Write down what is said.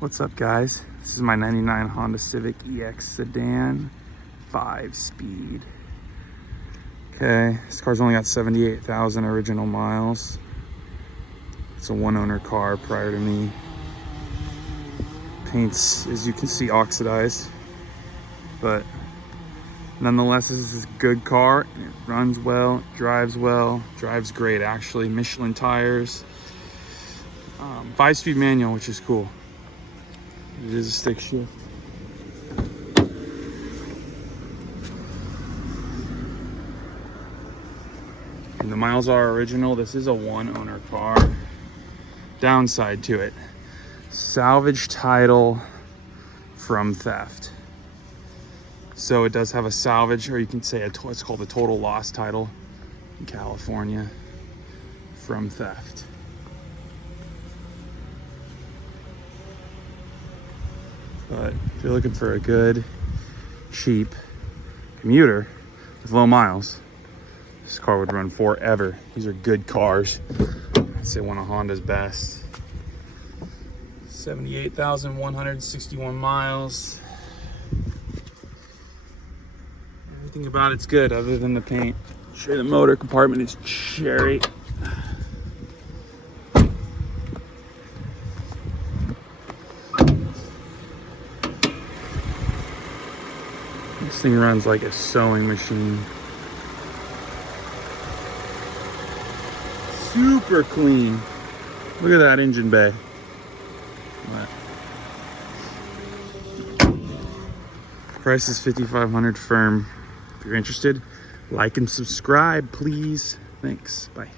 What's up, guys? This is my 99 Honda Civic EX Sedan, 5-speed. Okay, this car's only got 78,000 original miles. It's a one-owner car prior to me. Paint's, as you can see, oxidized, but nonetheless, this is a good car. It runs well, drives great actually. Michelin tires, 5-speed manual, which is cool. It is a stick shift. And the miles are original. This is a one-owner car. Downside to it: salvage title from theft. So it does have a salvage, or you can say it's called a total loss title in California from theft. But if you're looking for a good, cheap commuter with low miles, this car would run forever. These are good cars. I'd say one of Honda's best. 78,161 miles. Everything about it's good other than the paint. Sure, the motor compartment is cherry. This thing runs like a sewing machine. Super clean. Look at that engine bay. Price is $5,500 firm. If you're interested, like and subscribe, please. Thanks. Bye.